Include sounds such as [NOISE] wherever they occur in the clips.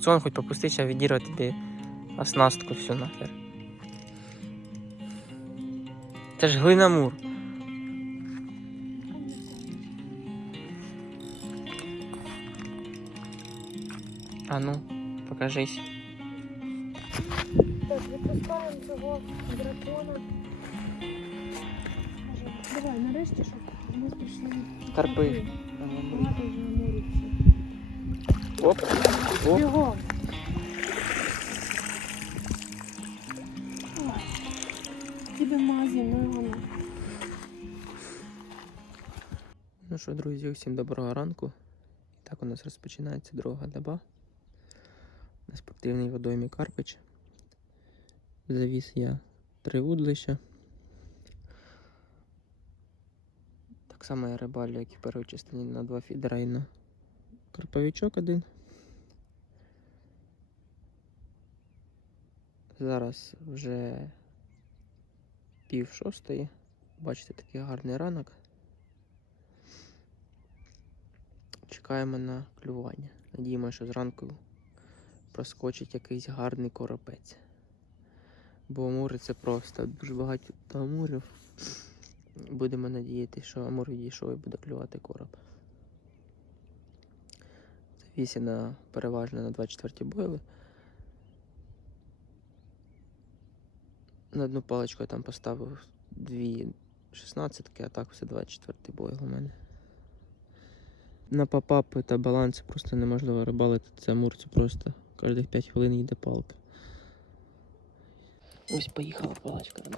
Фрикціон хоч попустить, а відірвати оснастку всю нахер. Це ж глинамур. А ну, покажись. Так, відпускаємо цього дракона. Давай, нарешті, щоб ми пішли. Карпи. Багато вже мориться. Оп, оп. Бігом. Що, друзі, усім доброго ранку. І Так у нас розпочинається друга доба. На спортивній водоймі Карпич. Завіз я три вудлища. Так само я рибалю, як і в першій частині на два фідера і на карповичок один. Зараз вже пів шостої. Бачите, такий гарний ранок. Чекаємо на клювання. Надіємося, що зранку проскочить якийсь гарний коропець. Бо амури це просто дуже багато амурів. Будемо надіятися, що амур відійшов і буде клювати короб. Я на переважно на 24 бойли. На одну паличку я там поставив дві шістнадцятки, а так все 24 бойл у мене на попапи та баланси просто неможливо рибалити. Це мурці просто кожних 5 хвилин їде палка. Ось поїхала палочка, на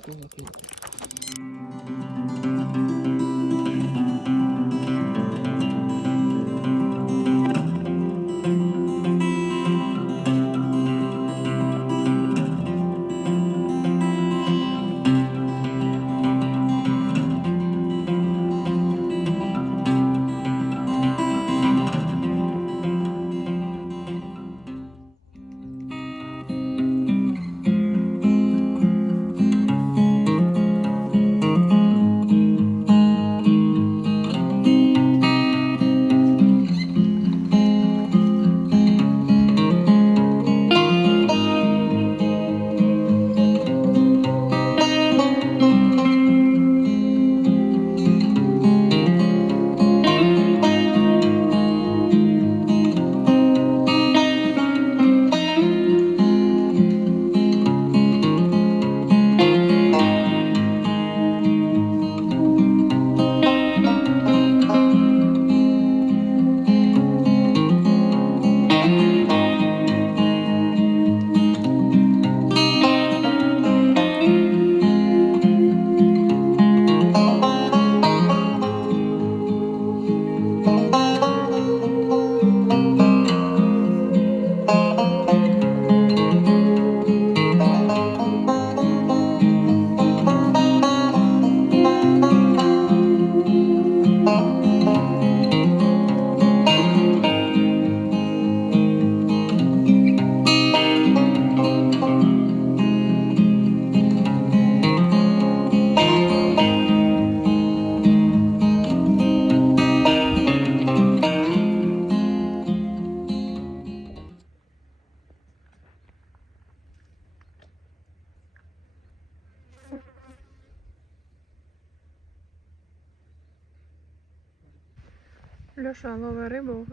Льоша ловить рибу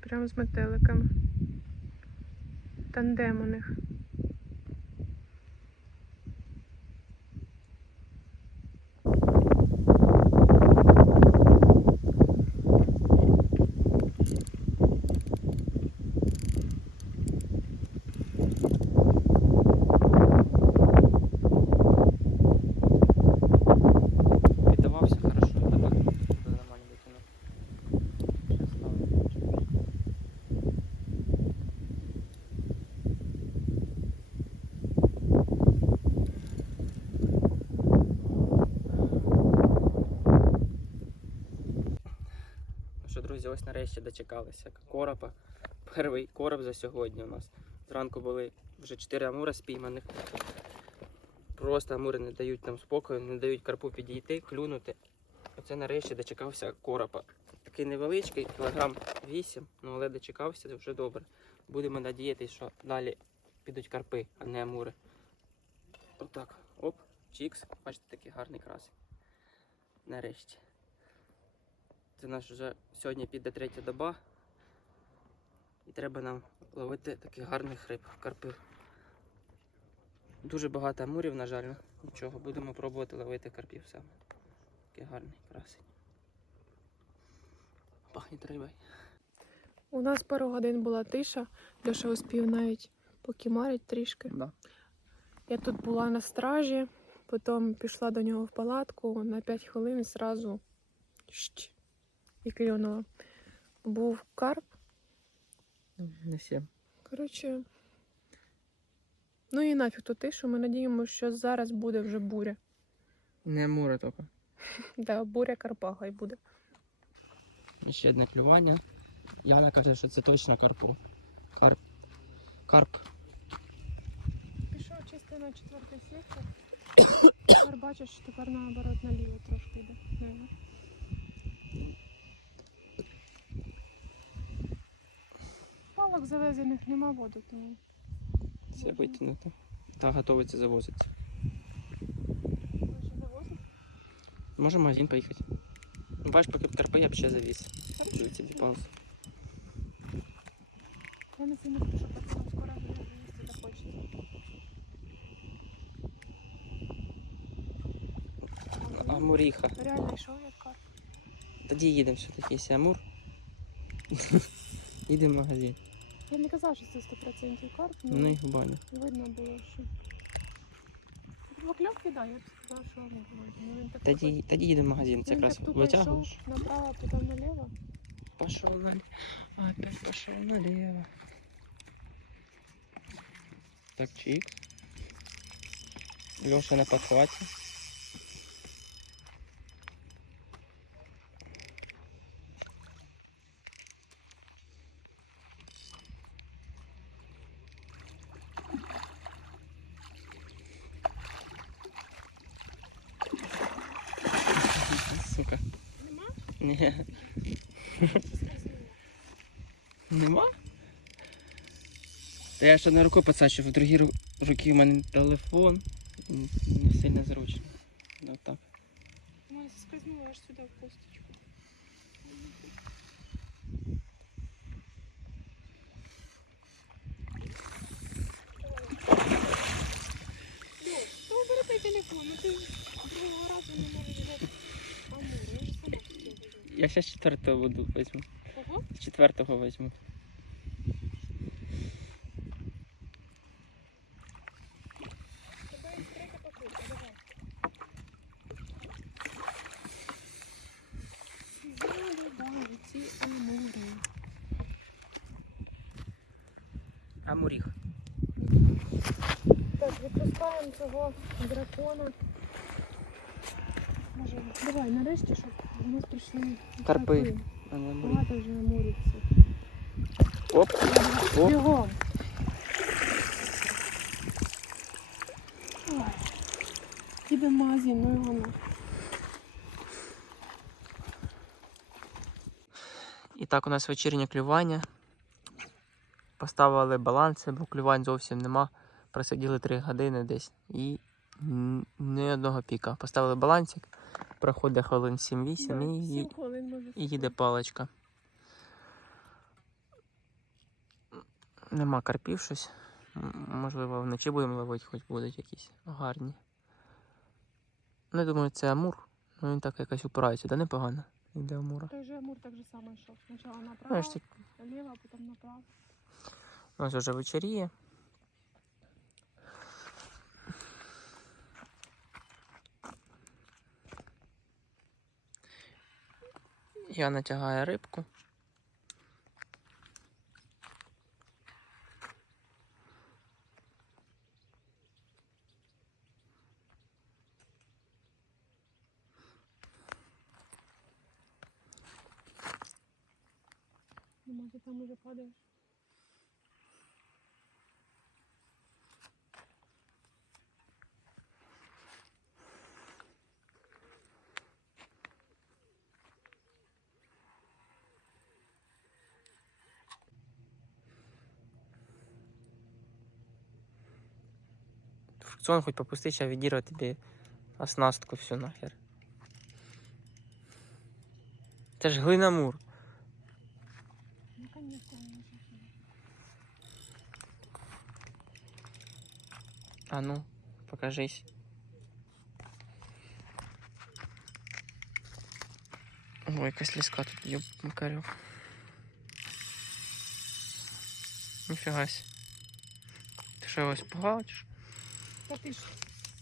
прямо з метеликами. Тандем у них. Друзі, ось нарешті дочекалися коропа. Перший короб за сьогодні у нас. Зранку були вже 4 амура спійманих. Просто амури не дають нам спокою, не дають карпу підійти, клюнути. Оце нарешті дочекався коропа. Такий невеличкий, кілограм 8, ну але дочекався, це вже добре. Будемо надіятися, що далі підуть карпи, а не амури. Отак. Оп, чікс. Бачите, такий гарний красень. Нарешті. Це наш вже сьогодні піде третя доба. І треба нам ловити таких гарних риб, карпів. Дуже багато амурів, на жаль, нічого, будемо пробувати ловити карпів саме. Такий гарний красень. Пахне рибою. У нас пару годин була тиша, Льоша успів навіть покімарить трішки. Да. Я тут була на стражі, потім пішла до нього в палатку на 5 хвилин і зразу щ, і клюнула. Був карп. Не всім. Коротше. Ну і нафіг ту тишу. Ми надіємося, що зараз буде вже буря. Не амури тільки. [LAUGHS] Да, буря карпа хай буде. Ще одне клювання. Яна каже, що це точно карпу. Карп. Карп. Пішов чисто на четвертий сектор. [COUGHS] Тепер бачиш, що тепер наоборот наліво трошки йде. Палок завезених нема воду, тому. Це витягнуто. Та готується завозиться. Може? Може в магазин поїхати. Ну, Бачиш, поки карпи я б ще завіз. Дивіться, паузу. Я не сильно хочу, щоб потім скоро їсти захочеться. Амуріха. Реально йшов як карп. Тоді їдемо все-таки, якщо амур. [LAUGHS] Їдемо в магазин. Я не казав, що це 100% карп, але і губами. видно було, що. Покльовки, так, я б сказала, що не було. Ну, він так Тоді, тоді їдемо в магазин. Це якраз витягуєш. направо, потім наліво. Пошел налево. Опять пошел налево. Так, чик. Леша на подхвате. Сука. Нема? Ні. Нема? Та я ще на руку посачу, в другій ру- руці в мене телефон. Не сильно зручно. Ну так. Вона соскользнула аж сюди в косточку. То убери той телефон, ну ти другого разу не можеш взяти я сама хотіла. Я ще четвертого буду візьму. Ого, З четвертого візьму. тебе є третя попитка, давай. Залюбаю ці амури. Амуріх. Так, відпускаємо цього дракона. Може, давай, нарешті, щоб до нас прийшли Карпи. А не. Багато вже амурівців. Оп. Оп. Бігом. Іде магазин, ну його на. І так у нас вечірнє клювання. Поставили баланси, бо клювань зовсім нема. Просиділи 3 години десь і ні одного піка. Поставили балансик, проходить хвилин 7-8 і, хвилин і їде паличка. Нема карпів щось. Можливо, вночі будемо ловити, хоч будуть якісь гарні. Ну, я думаю, це Амур. Ну він так якось упирається, да непогано. Іде Амура. Той же амур так же само йшов. Спочатку направо, наліво, а потім направо. У нас вже вечеріє. Я натягаю рибку. Може, там уже падаєш. Фрукціон хоч попустиш, а відірве тобі оснастку всю нахер. Це ж глинамур. Ну, конечно. А ну, покажись. Ой, якась ліска тут ёб макарю. Ніфіга сі. Ти що його спугала чи? Та ти ж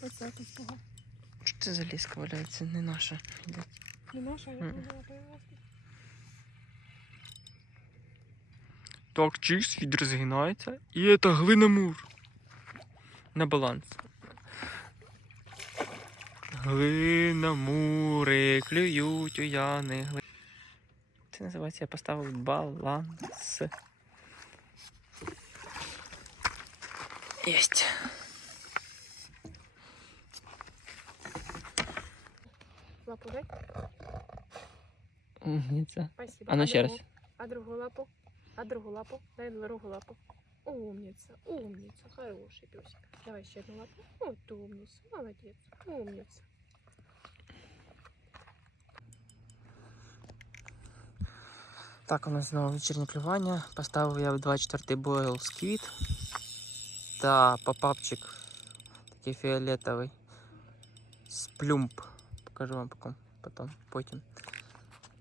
оце тут погав. Що це за ліска валяється? Не наша. Не наша, я могла перевезти. Так, чикс, фід розгинається. І це глинамур. На баланс. Глинамури клюють у яни. Гли... Це називається я поставив баланс. Єсть. Лапу дай. Ні. Спасибо. А ну ще раз. А другу лапу? А другу лапу? Дай другу лапу. Умница, умница, хороший песик. Давай еще одну лапу. Вот умница, молодец, умница. Так, у нас знову вечірнє клювання. Поставив я в 24 бойл сквіт та попапчик такий фіолетовий з плюмб. Покажу вам потім, потім.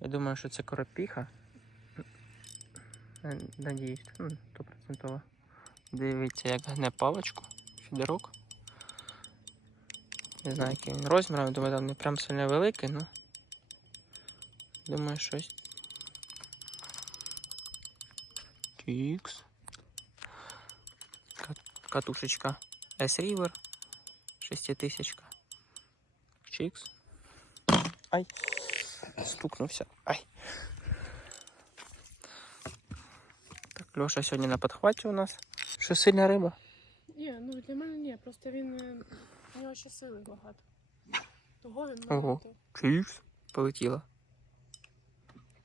Я думаю, що це коропіха. Надіюсь, ну, 100%. Дивіться, як гне паличку, фідерок. Не знаю, який він розміром, думаю, там не прям сильно великий, ну. Думаю, щось Чикс. Катушечка S-River. Шеститысячка. Чикс. Ай. Стукнувся. Ай. Так, Льоша сьогодні на підхваті у нас. Що сильна риба? Ні, ну для мене ні, просто він е, у нього ще сили багато. Того він Ого. Чикс. Полетіла.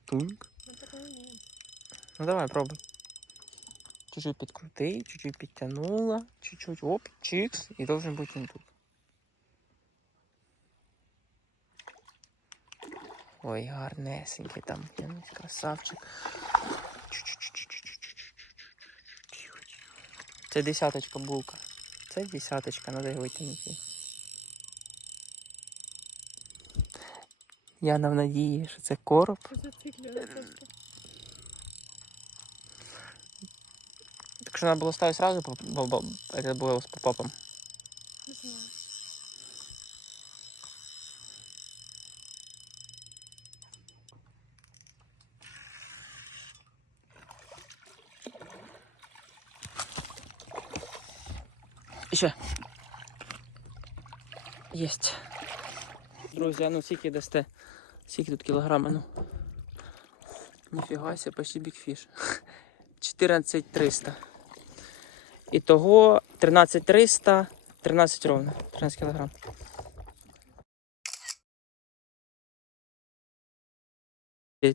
Тунк. Ну такого ні. Ну давай, пробуй. Чуть-чуть підкрути, чуть-чуть підтягнула, чуть-чуть, оп, чикс, і должен бути він тут. Ой, гарнесенький там, якийсь красавчик. Це десяточка булка. Це десяточка, треба його витягнути. Я на надії, що це короб. Що зациклює просто. Так что надо было ставить сразу, по- по- по- это было с попапом. Не Еще. Есть. Друзі, а ну скільки дасте? Скільки тут кілограма, ну? Ніфіга себе, почти бігфіш. 14300. Ітого 13300, 13 ровно, 13 кілограм.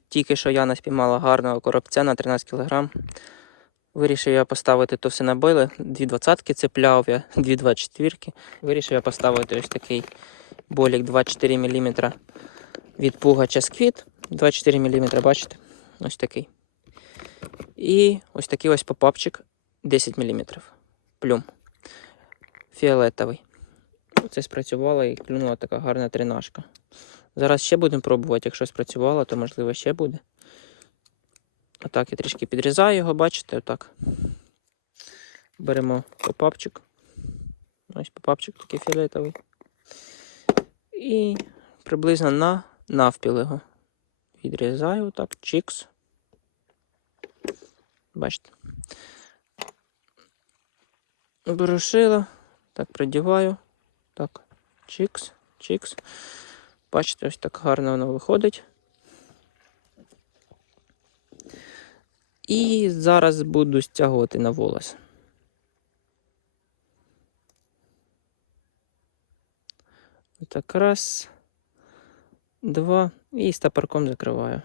Тільки що Яна спіймала гарного коробця на 13 кг. Вирішив я поставити то все на бойли. Дві двадцятки цепляв я, [LAUGHS] дві 24. Вирішив я поставити ось такий болік 24 мм від пугача сквіт. 24 мм, бачите? Ось такий. І ось такий ось попапчик 10 мм. Плюм. Фіолетовий. Це спрацювало і клюнула така гарна тринашка. Зараз ще будемо пробувати. Якщо спрацювало, то можливо ще буде. Отак я трішки підрізаю його, бачите, отак. Беремо попапчик. Ось попапчик такий фіолетовий. І приблизно на навпіл його. Відрізаю отак, чікс. Бачите. Беру шило, так придіваю. Так, чікс, чікс. Бачите, ось так гарно воно виходить. І зараз буду стягувати на волос. Так, раз, два, і стопорком закриваю.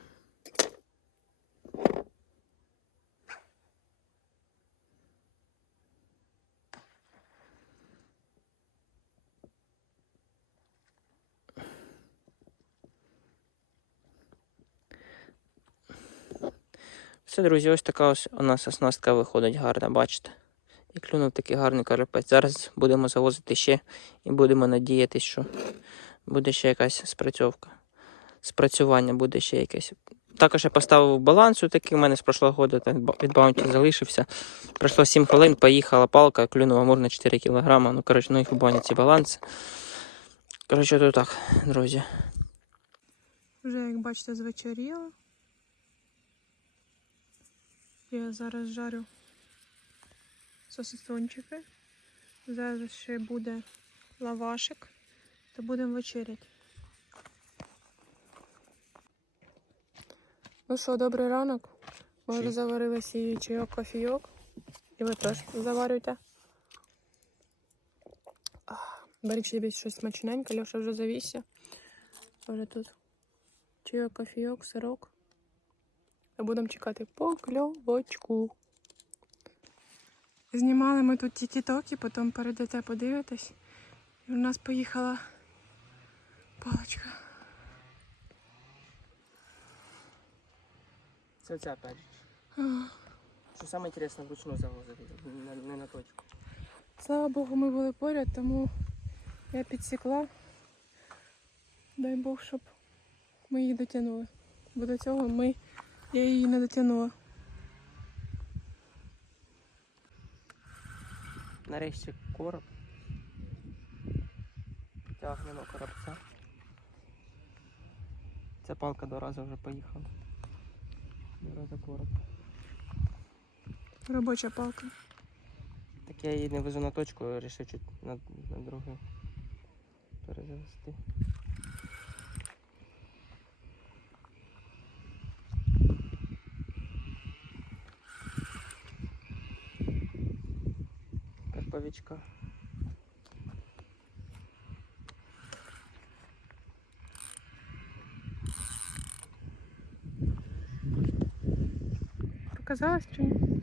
Все, друзі, ось така ось у нас оснастка виходить гарна, бачите. І клюнув такий гарний карапець. Зараз будемо завозити ще і будемо надіятися, що буде ще якась спрацьовка. Спрацювання буде ще якесь. Також я поставив балансу такий, у мене з прошлого року від баунті залишився. Пройшло 7 хвилин, поїхала палка, клюнула можна 4 кг. Ну, коротше, ну їх в ці баланси. Коротше, то так, друзі. Вже, як бачите, звечоріло. Я зараз жарю сосисончики. Зараз ще буде лавашик, то будемо вечеряти. Ну що, добрий ранок. Ми вже заварили свій чайок, кофійок. І ви теж заварюйте. Беріть собі щось смачненьке, Льоша вже завісся. Вже тут чайок, кофійок, сирок. Будемо чекати покльовочку. Знімали ми тут тікі-токи, потім перейдете подивитись. І в нас поїхала паличка. Це оця опять. Що саме інтересне, вручну завозити, не, не на точку. Слава Богу, ми були поряд, тому я підсікла. Дай Бог, щоб ми її дотягнули. Бо до цього ми, я її не дотягнула. Нарешті короб. Тягнемо коробця. Ця палка два рази вже поїхала. Два рази короб. Робоча палка. Так я її не везу на точку, вирішив чуть на, на другу перезавести. Карповичка. Показалось чи ні?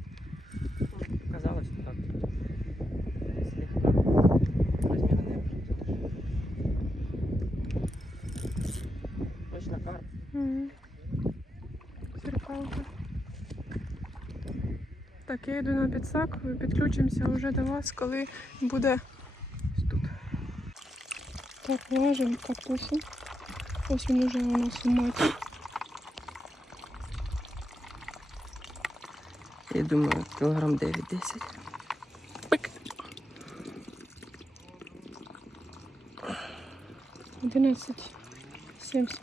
Казалось так. Слегка. Размера не определишь. Точно карп. Угу. Зеркалка. Так, я йду на підсак, підключимося вже до вас, коли буде тут. Так, важимо картофель. Ось він уже у нас у маті. Я думаю, кілограм 9-10. Пик. 11 70.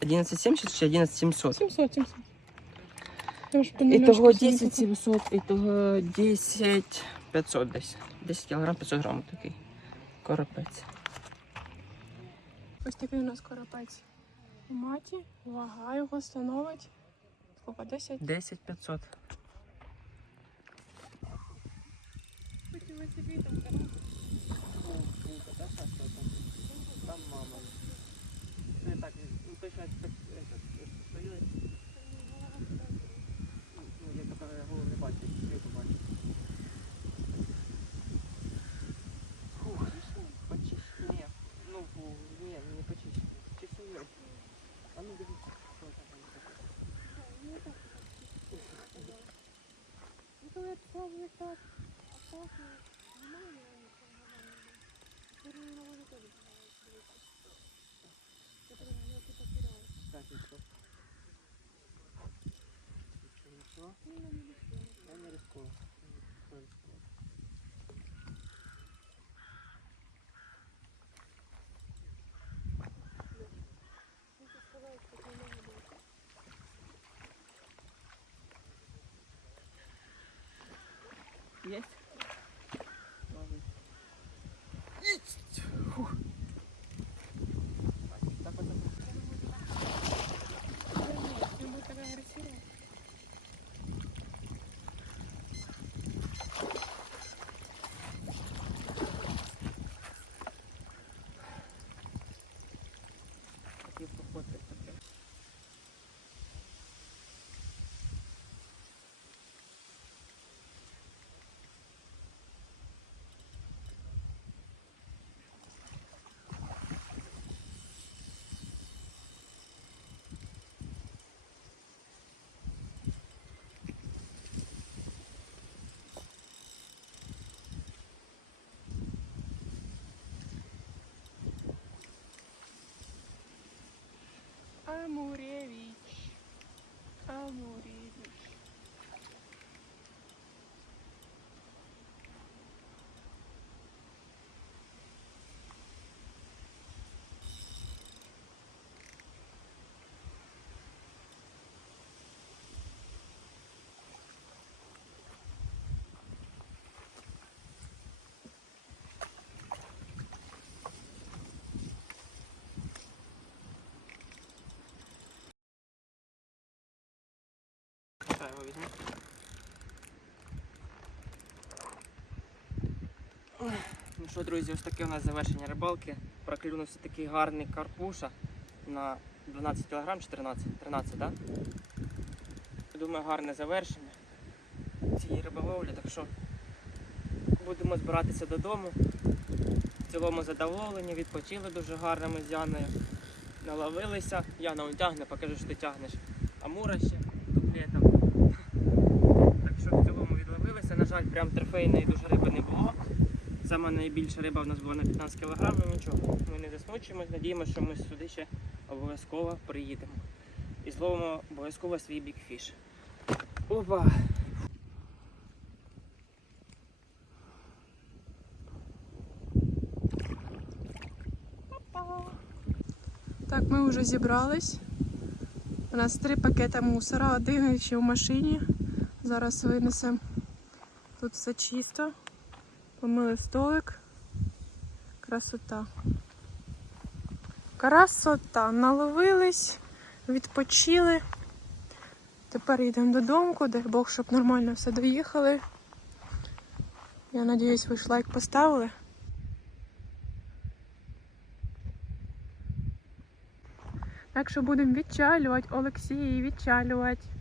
11,70 чи 11,700? 700, 700. Помиляшку собі 10 700, ітого 10 500 десь. 10 кілограм 500 грамів такий. Коропець. Ось такий у нас коропець у маті. Вага його становить. Скільки? 10? 10 500. Там мама. Ну, так, ну, точно, так, этот, стою, ну, я пока голову не бачу, світу бачу. Фух, почищу, ні, ну, фу, ні, не почищу, чищу я. А ну, дивіться, що там таке. Так, і що? Нічого? Я не рискую. Його візьму. Ну що, друзі, ось таке у нас завершення рибалки. Проклюнувся такий гарний карпуша на 12 кг чи 13? 13, так? Думаю, гарне завершення цієї риболовлі, так що будемо збиратися додому. В цілому задоволені, відпочили дуже гарно ми з Яною. Наловилися. Яна он тягне, покажи, що ти тягнеш. Амура ще дуплетом. Так що в цілому відловилися. На жаль, прям трофейної дуже риби не було. Саме найбільша риба в нас була на 15 кг, нічого. Ми не засмучуємось, надіємося, що ми сюди ще обов'язково приїдемо. І зловимо обов'язково свій бікфіш. Опа! Так, ми вже зібрались. У нас три пакети мусора, один ще в машині. Зараз винесемо. Тут все чисто. Помили столик. Красота. Красота. Наловились, відпочили. Тепер йдемо додому, дай Бог, щоб нормально все доїхали. Я надіюсь, ви ж лайк поставили. Так що будемо відчалювати, Олексій, відчалювати.